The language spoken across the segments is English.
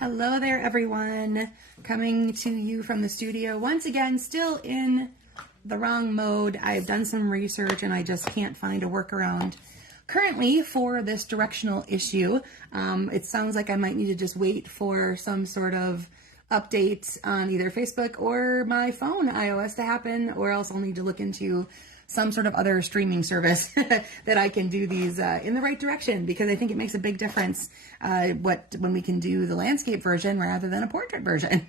Hello there, everyone. Coming to you from the studio once again, still in the wrong mode. I've done some research and I just can't find a workaround currently for this directional issue. It sounds like I might need to just wait for some sort of update on either Facebook or my phone iOS to happen, or else I'll need to look into some sort of other streaming service that I can do these in the right direction, because I think it makes a big difference when we can do the landscape version rather than a portrait version.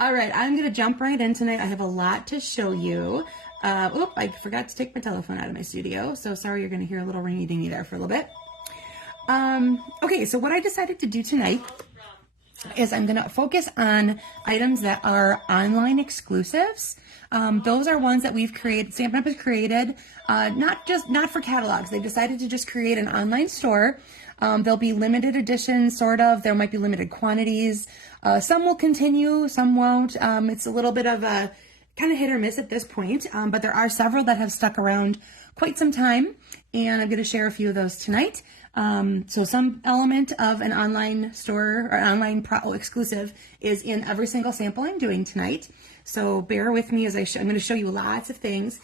All right, I'm going to jump right in tonight. I have a lot to show you. I forgot to take my telephone out of my studio, so sorry you're going to hear a little ringy-dingy there for a little bit. Okay, so what I decided to do tonight is I'm going to focus on items that are online exclusives. Those are ones that we've created, Stampin' Up! Has created, not for catalogs. They've decided to just create an online store. There'll be limited editions, sort of. There might be limited quantities. Some will continue, some won't. It's a little bit of a kind of hit or miss at this point, but there are several that have stuck around quite some time, and I'm going to share a few of those tonight. So some element of an online store or online exclusive is in every single sample I'm doing tonight. So bear with me as I'm going to show you lots of things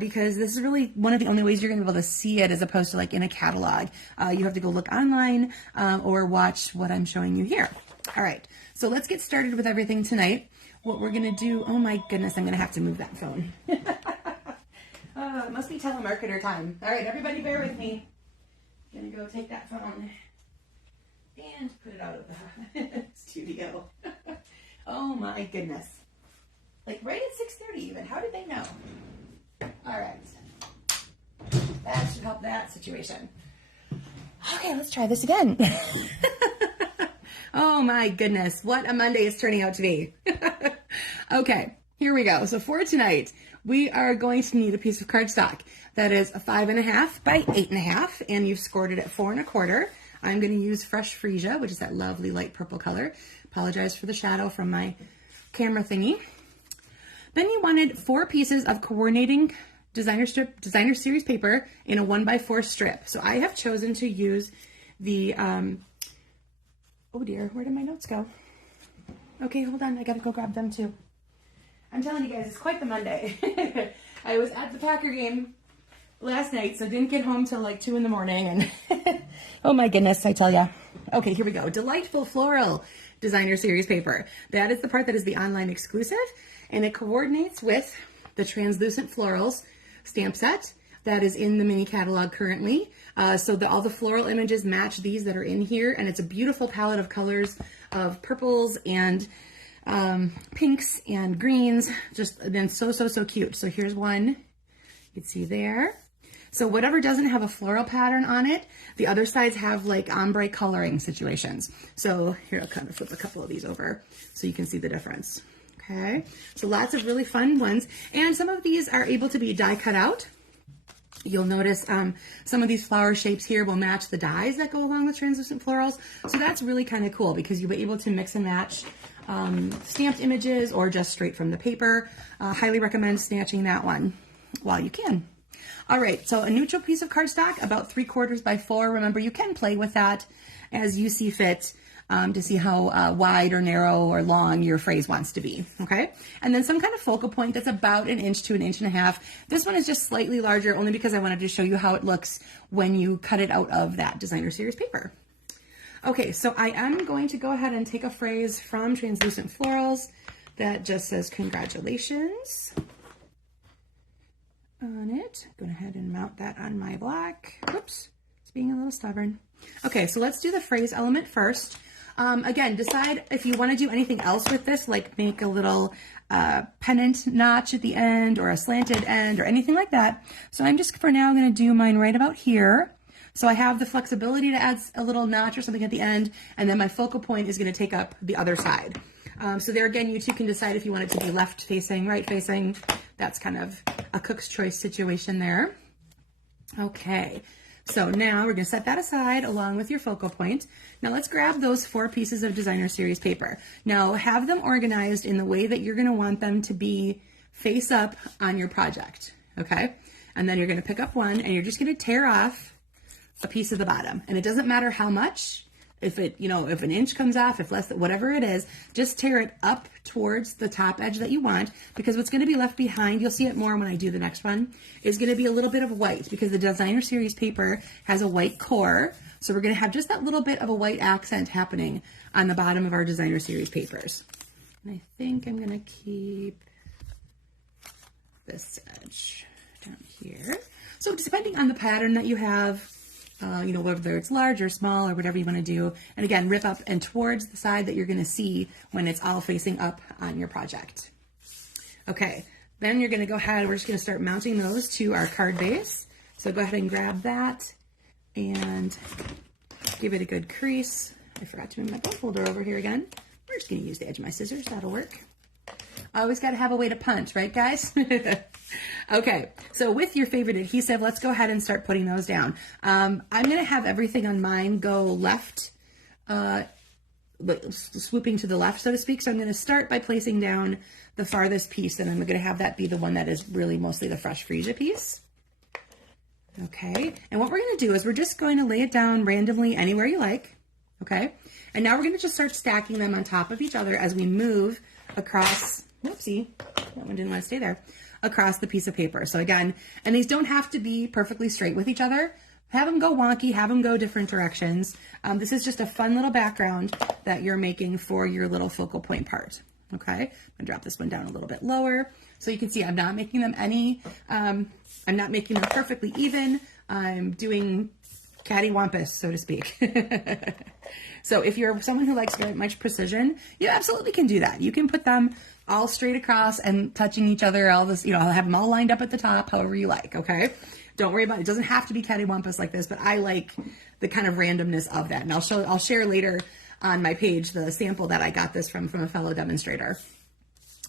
because this is really one of the only ways you're going to be able to see it, as opposed to like in a catalog. You have to go look online or watch what I'm showing you here. All right, so let's get started with everything tonight. What we're going to do, oh my goodness, I'm going to have to move that phone. It must be telemarketer time. All right, everybody bear with me. I'm gonna go take that phone and put it out of the studio. Oh my goodness. Like right at 6:30 even. How did they know? All right. That should help that situation. Okay, let's try this again. Oh my goodness. What a Monday is turning out to be. Okay, here we go. So for tonight, we are going to need a piece of cardstock that is a 5.5 by 8.5, and you've scored it at 4 1/4. I'm going to use Fresh Freesia, which is that lovely light purple color. Apologize for the shadow from my camera thingy. Then you wanted 4 pieces of coordinating designer series paper in a 1x4 strip. So I have chosen to use the, oh dear, where did my notes go? Okay, hold on, I gotta go grab them too. I'm telling you guys, it's quite the Monday. I was at the Packer game last night, so didn't get home till like 2 in the morning, and oh my goodness, I tell ya. Okay, here we go. Delightful Floral Designer Series paper. That is the part that is the online exclusive, and it coordinates with the Translucent Florals stamp set that is in the mini catalog currently. So that all the floral images match these that are in here, and it's a beautiful palette of colors of purples and pinks and greens, just then so cute. So here's one, you can see there. So whatever doesn't have a floral pattern on it, the other sides have like ombre coloring situations. So here, I'll kind of flip a couple of these over so you can see the difference. Okay, so lots of really fun ones, and some of these are able to be die cut out. You'll notice some of these flower shapes here will match the dies that go along with translucent florals. So that's really kind of cool because you'll be able to mix and match stamped images or just straight from the paper. Highly recommend snatching that one while you can. All right, so a neutral piece of cardstock, about 3/4 by 4. Remember, you can play with that as you see fit to see how wide or narrow or long your phrase wants to be, okay? And then some kind of focal point that's about 1 inch to 1.5 inches. This one is just slightly larger only because I wanted to show you how it looks when you cut it out of that designer series paper. Okay, so I am going to go ahead and take a phrase from Translucent Florals that just says congratulations on it. Go ahead and mount that on my block. Whoops, it's being a little stubborn. Okay, so let's do the phrase element first. Again, decide if you want to do anything else with this, like make a little pennant notch at the end or a slanted end or anything like that. So I'm just for now going to do mine right about here. So I have the flexibility to add a little notch or something at the end, and then my focal point is going to take up the other side. So there again, you two can decide if you want it to be left facing, right facing. That's kind of a cook's choice situation there. Okay, so now we're going to set that aside along with your focal point. Now let's grab those 4 pieces of designer series paper. Now have them organized in the way that you're going to want them to be face up on your project, okay? And then you're going to pick up one and you're just going to tear off a piece of the bottom. And it doesn't matter how much, If it, if an inch comes off, if less, whatever it is, just tear it up towards the top edge that you want, because what's going to be left behind, you'll see it more when I do the next one, is going to be a little bit of white, because the designer series paper has a white core. So we're going to have just that little bit of a white accent happening on the bottom of our designer series papers. And I think I'm going to keep this edge down here. So depending on the pattern that you have, whether it's large or small or whatever you want to do. And again, rip up and towards the side that you're going to see when it's all facing up on your project. Okay, then you're going to go ahead, we're just going to start mounting those to our card base. So go ahead and grab that and give it a good crease. I forgot to move my bolt holder over here again. We're just going to use the edge of my scissors, that'll work. Always got to have a way to punch, right guys? Okay, so with your favorite adhesive, let's go ahead and start putting those down. I'm going to have everything on mine go left, swooping to the left, so to speak. So I'm going to start by placing down the farthest piece, and I'm going to have that be the one that is really mostly the fresh freesia piece. Okay, and what we're going to do is we're just going to lay it down randomly anywhere you like. Okay, and now we're going to just start stacking them on top of each other as we move across, whoopsie, that one didn't want to stay there, across the piece of paper. So again, and these don't have to be perfectly straight with each other. Have them go wonky, have them go different directions. This is just a fun little background that you're making for your little focal point part. Okay, I'm gonna drop this one down a little bit lower. So you can see I'm not making them I'm not making them perfectly even. I'm doing cattywampus, so to speak. So if you're someone who likes very much precision, you absolutely can do that. You can put them all straight across and touching each other, all this, I'll have them all lined up at the top, however you like, okay? Don't worry about it. It doesn't have to be cattywampus like this, but I like the kind of randomness of that. And I'll share later on my page the sample that I got this from a fellow demonstrator,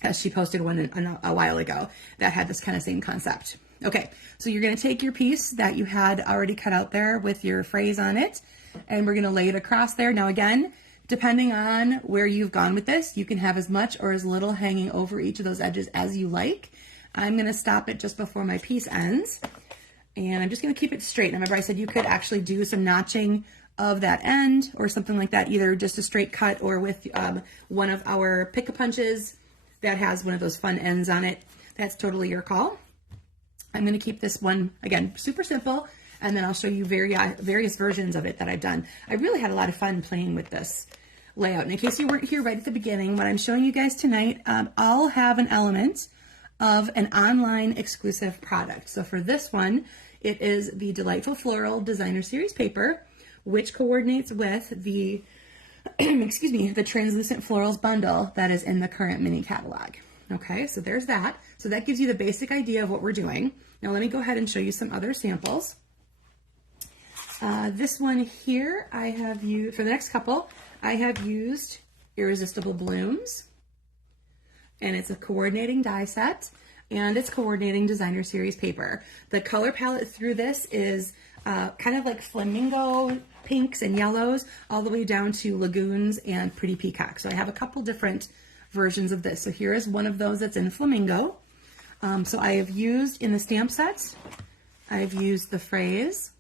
as she posted one a while ago that had this kind of same concept. Okay, so you're going to take your piece that you had already cut out there with your phrase on it, and we're going to lay it across there. Now again, depending on where you've gone with this, you can have as much or as little hanging over each of those edges as you like. I'm going to stop it just before my piece ends, and I'm just going to keep it straight. Now remember I said you could actually do some notching of that end or something like that, either just a straight cut or with one of our pick-a-punches that has one of those fun ends on it. That's totally your call. I'm going to keep this one, again, super simple, and then I'll show you various versions of it that I've done. I really had a lot of fun playing with this layout. And in case you weren't here right at the beginning, what I'm showing you guys tonight, I'll have an element of an online exclusive product. So for this one, it is the Delightful Floral Designer Series paper, which coordinates with the, the Translucent Florals bundle that is in the current mini catalog. Okay, so there's that. So that gives you the basic idea of what we're doing. Now let me go ahead and show you some other samples. This one here, I have used, for the next couple, I have used Irresistible Blooms, and it's a coordinating die set, and it's coordinating designer series paper. The color palette through this is kind of like flamingo pinks and yellows, all the way down to lagoons and pretty peacocks. So I have a couple different versions of this. So here is one of those that's in flamingo. So I have used in the stamp sets, I've used the phrase,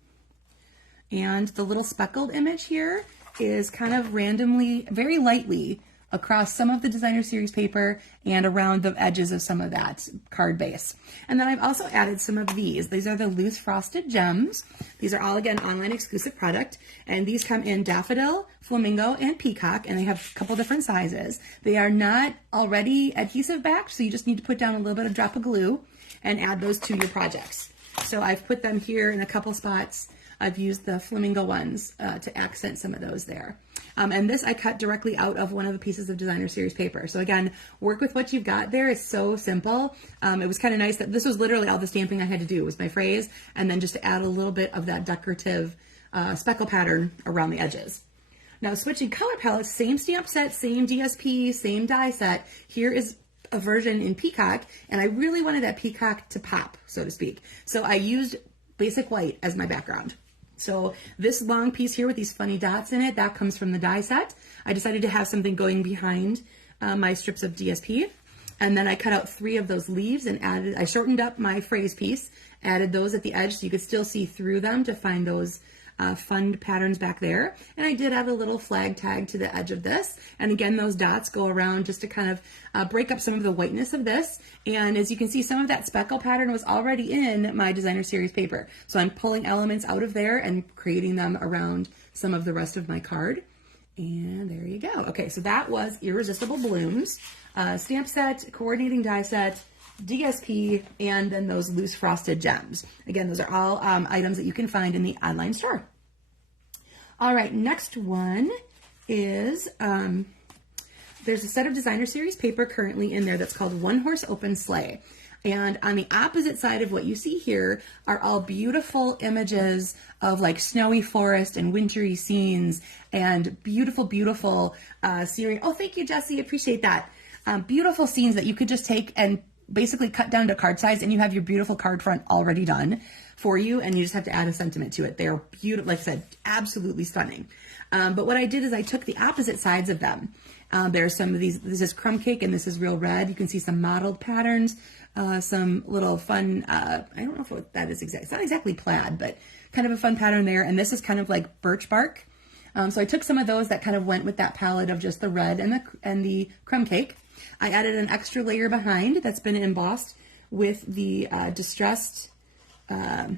and the little speckled image here is kind of randomly, very lightly across some of the designer series paper and around the edges of some of that card base. And then I've also added some of these. These are the loose frosted gems. These are all, again, online exclusive product, and these come in daffodil, flamingo, and peacock, and they have a couple different sizes. They are not already adhesive backed, so you just need to put down a little bit of drop of glue and add those to your projects. So I've put them here in a couple spots. I've used the flamingo ones to accent some of those there. And this I cut directly out of one of the pieces of designer series paper. So again, work with what you've got there. It's so simple. It was kind of nice that this was literally all the stamping I had to do was my phrase, and then just to add a little bit of that decorative speckle pattern around the edges. Now switching color palettes, same stamp set, same DSP, same die set. Here is a version in peacock, and I really wanted that peacock to pop, so to speak. So I used basic white as my background. So this long piece here with these funny dots in it, that comes from the die set. I decided to have something going behind my strips of DSP. And then I cut out 3 of those leaves and I shortened up my phrase piece, added those at the edge so you could still see through them to find those fund patterns back there. And I did add a little flag tag to the edge of this. And again, those dots go around just to kind of break up some of the whiteness of this. And as you can see, some of that speckle pattern was already in my designer series paper. So I'm pulling elements out of there and creating them around some of the rest of my card. And there you go. Okay, so that was Irresistible Blooms, stamp set, coordinating die set, DSP, and then those loose frosted gems. Again, those are all items that you can find in the online store. All right, next one is, there's a set of designer series paper currently in there that's called One Horse Open Sleigh. And on the opposite side of what you see here are all beautiful images of like snowy forest and wintry scenes and beautiful, beautiful scenery. Oh, thank you, Jessie. Appreciate that. Beautiful scenes that you could just take and basically cut down to card size, and you have your beautiful card front already done for you, and you just have to add a sentiment to it. They are beautiful, like I said, absolutely stunning. But what I did is I took the opposite sides of them. There's some of these, this is crumb cake and this is real red. You can see some mottled patterns, some little fun, I don't know if that is exact, it's not exactly plaid, but kind of a fun pattern there. And this is kind of like birch bark. So I took some of those that kind of went with that palette of just the red and the crumb cake. I added an extra layer behind that's been embossed with the distressed, oh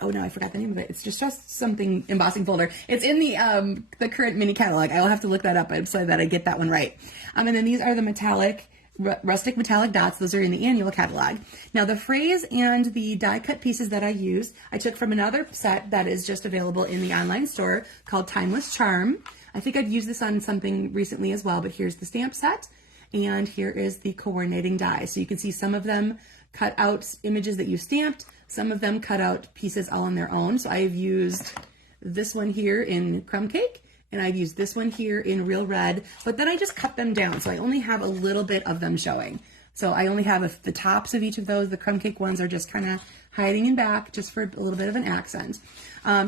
no, I forgot the name of it. It's distressed something embossing folder. It's in the current mini catalog. I will have to look that up so that I get that one right. And then these are the metallic, rustic metallic dots. Those are in the annual catalog. Now the phrase and the die cut pieces that I used, I took from another set that is just available in the online store called Timeless Charm. I think I've used this on something recently as well, but here's the stamp set, and here is the coordinating die. So you can see some of them cut out images that you stamped, some of them cut out pieces all on their own. So I've used this one here in crumb cake, and I've used this one here in real red, but then I just cut them down. So I only have a little bit of them showing. So I only have the tops of each of those. The crumb cake ones are just kind of hiding in back just for a little bit of an accent.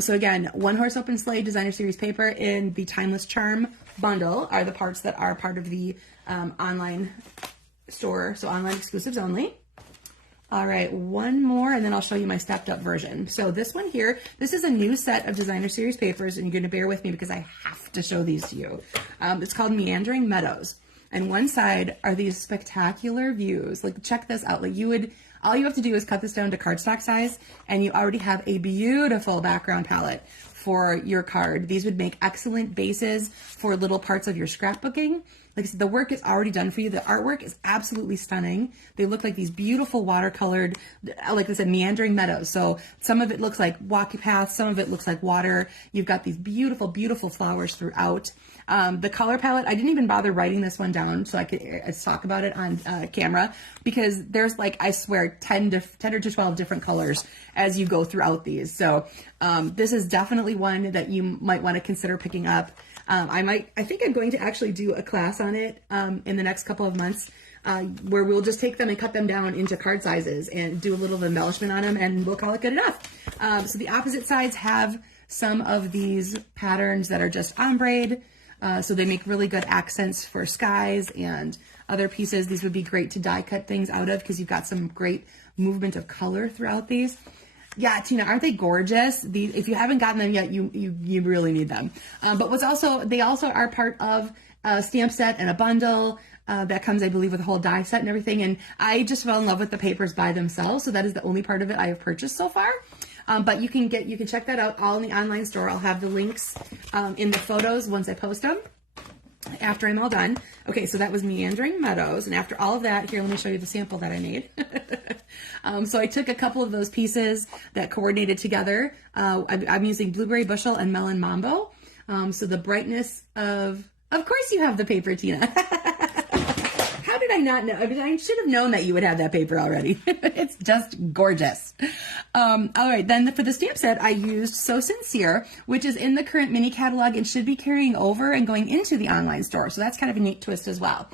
So again, One Horse Open Sleigh designer series paper in the Timeless Charm bundle are the parts that are part of the online store. So online exclusives only. All right, one more, and then I'll show you my stepped up version. So this one here, this is a new set of designer series papers, and you're going to bear with me because I have to show these to you. It's called Meandering Meadows. And one side are these spectacular views. Like, check this out. Like, all you have to do is cut this down to cardstock size, and you already have a beautiful background palette for your card. These would make excellent bases for little parts of your scrapbooking. Like I said, the work is already done for you. The artwork is absolutely stunning. They look like these beautiful watercolored, like I said, meandering meadows. So some of it looks like walking paths, some of it looks like water. You've got these beautiful, beautiful flowers throughout. The color palette, I didn't even bother writing this one down so I could talk about it on camera, because there's like, I swear, 10 or 12 different colors as you go throughout these. So this is definitely one that you might want to consider picking up. I think I'm going to actually do a class on it in the next couple of months where we'll just take them and cut them down into card sizes and do a little embellishment on them, and we'll call it good enough. So the opposite sides have some of these patterns that are just ombre, so they make really good accents for skies and other pieces. These would be great to die cut things out of because you've got some great movement of color throughout these. Yeah, Tina, aren't they gorgeous? If you haven't gotten them yet, you really need them. But they also are part of a stamp set and a bundle that comes, I believe, with a whole die set and everything. And I just fell in love with the papers by themselves, so that is the only part of it I have purchased so far. But you can check that out all in the online store. I'll have the links in the photos once I post them, after I'm all done. Okay, so that was Meandering Meadows. And after all of that, here, let me show you the sample that I made. So I took a couple of those pieces that coordinated together. I'm using Blueberry Bushel and Melon Mambo. So the brightness of course you have the paper, Tina. How did I not know? I mean, I should have known that you would have that paper already. It's just gorgeous. All right, then for the stamp set, I used So Sincere, which is in the current mini catalog and should be carrying over and going into the online store. So that's kind of a neat twist as well.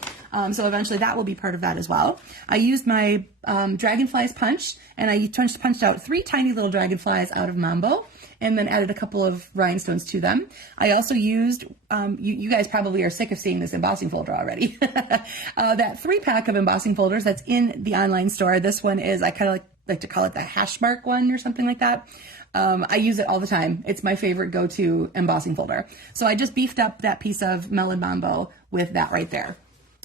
So eventually that will be part of that as well. I used my Dragonflies punch, and I punched out 3 tiny little dragonflies out of Mambo, and then added a couple of rhinestones to them. I also used, you guys probably are sick of seeing this embossing folder already. That 3-pack of embossing folders that's in the online store. This one is, I kind of like to call it the hash mark one or something like that. I use it all the time. It's my favorite go-to embossing folder. So I just beefed up that piece of Melon Mambo with that right there.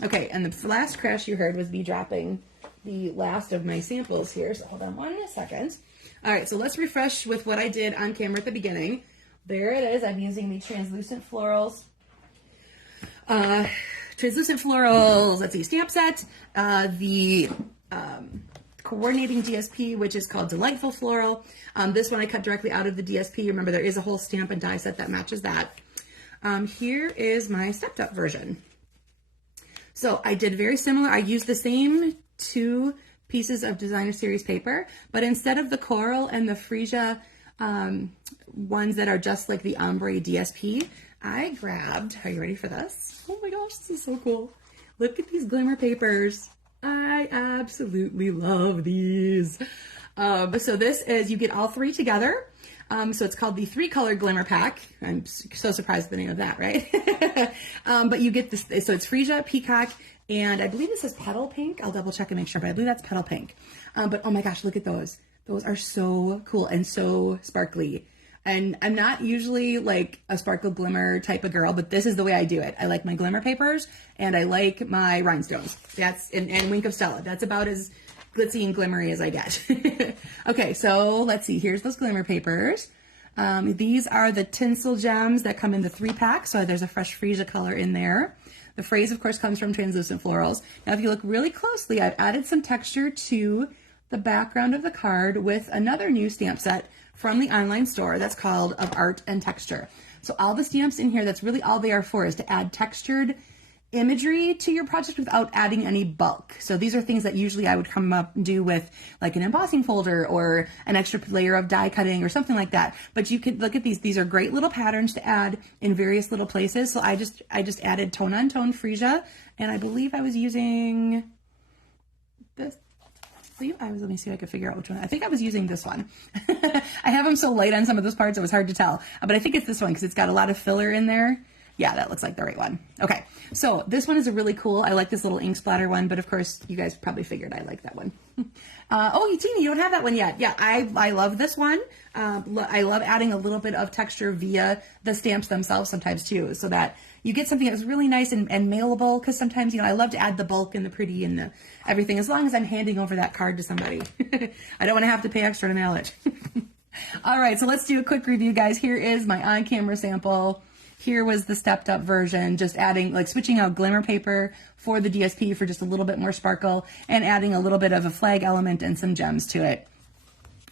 Okay, and the last crash you heard was me dropping the last of my samples here. So hold on 1 second. All right, so let's refresh with what I did on camera at the beginning. There it is. I'm using the translucent florals. Let's see, stamp set. The coordinating DSP, which is called Delightful Floral. This one I cut directly out of the DSP. Remember, there is a whole stamp and die set that matches that. Here is my stepped up version. So I did very similar. I used the same 2 pieces of designer series paper, but instead of the coral and the freesia ones that are just like the ombre DSP, I grabbed, are you ready for this? Oh my gosh, this is so cool. Look at these glimmer papers. I absolutely love these. So this is, you get all 3 together. So it's called the 3-color glimmer pack. I'm so surprised at the name of that, right? But you get this, so it's freesia, peacock, and I believe this is petal pink. I'll double check and make sure, but I believe that's petal pink. But oh my gosh, look at those. Those are so cool and so sparkly. And I'm not usually like a sparkle glimmer type of girl, but this is the way I do it. I like my glimmer papers and I like my rhinestones. That's, and Wink of Stella. That's about as glitzy and glimmery as I get. Okay, so let's see. Here's those glimmer papers. These are the tinsel gems that come in the 3-pack. So there's a fresh freesia color in there. The phrase, of course, comes from Translucent Florals. Now, if you look really closely, I've added some texture to the background of the card with another new stamp set from the online store that's called Of Art and Texture. So all the stamps in here, that's really all they are for, is to add textured imagery to your project without adding any bulk. So these are things that usually I would come up and do with like an embossing folder or an extra layer of die cutting or something like that. But you can look at these. These are great little patterns to add in various little places. So I just added tone on tone freesia, and I believe I was using this. Let me see if I can figure out which one. I think I was using this one. I have them so light on some of those parts, it was hard to tell. But I think it's this one because it's got a lot of filler in there. Yeah, that looks like the right one. Okay, so this one is a really cool, I like this little ink splatter one, but of course you guys probably figured I like that one. Oh, Tina, you don't have that one yet. Yeah, I love this one. I love adding a little bit of texture via the stamps themselves sometimes too, so that you get something that's really nice and mailable, because sometimes, you know, I love to add the bulk and the pretty and the everything, as long as I'm handing over that card to somebody. I don't want to have to pay extra to mail it. All right, so let's do a quick review, guys. Here is my on-camera sample. Here was the stepped up version, just adding, like switching out glimmer paper for the DSP for just a little bit more sparkle and adding a little bit of a flag element and some gems to it,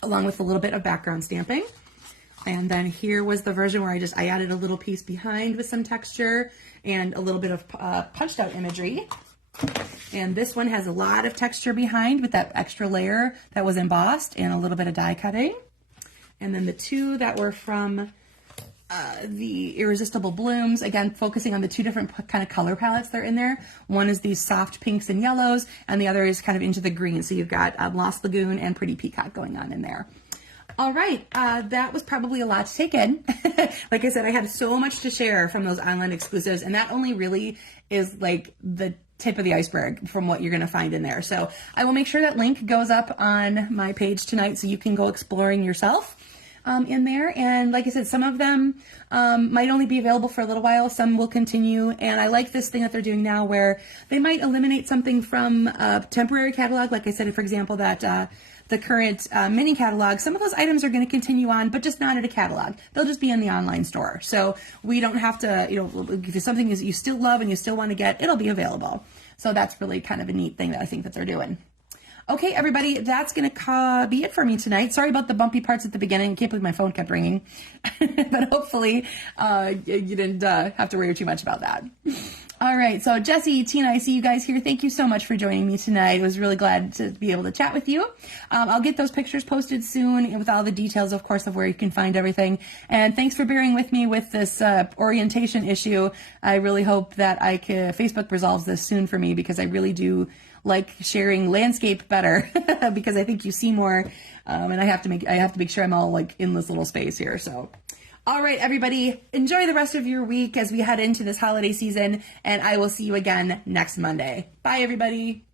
along with a little bit of background stamping. And then here was the version where I added a little piece behind with some texture and a little bit of punched out imagery. And this one has a lot of texture behind with that extra layer that was embossed and a little bit of die cutting. And then the 2 that were from the Irresistible Blooms, again, focusing on the 2 different kind of color palettes that are in there. One is these soft pinks and yellows, and the other is kind of into the green. So you've got Lost Lagoon and Pretty Peacock going on in there. All right, that was probably a lot to take in. Like I said, I had so much to share from those online exclusives, and that only really is like the tip of the iceberg from what you're going to find in there. So I will make sure that link goes up on my page tonight so you can go exploring yourself in there. And like I said, some of them might only be available for a little while. Some will continue. And I like this thing that they're doing now where they might eliminate something from a temporary catalog. Like I said, for example, that the current mini catalog, some of those items are going to continue on, but just not at a catalog. They'll just be in the online store. So we don't have to, you know, if it's something that you still love and you still want to get, it'll be available. So that's really kind of a neat thing that I think that they're doing. Okay, everybody, that's going to be it for me tonight. Sorry about the bumpy parts at the beginning. I can't believe my phone kept ringing. But hopefully you didn't have to worry too much about that. All right, so Jesse, Tina, I see you guys here. Thank you so much for joining me tonight. I was really glad to be able to chat with you. I'll get those pictures posted soon with all the details, of course, of where you can find everything. And thanks for bearing with me with this orientation issue. I really hope that Facebook resolves this soon for me, because I really do like sharing landscape better because I think you see more, and I have to make sure I'm all like in this little space here. So, all right, everybody, enjoy the rest of your week as we head into this holiday season, and I will see you again next Monday. Bye, everybody.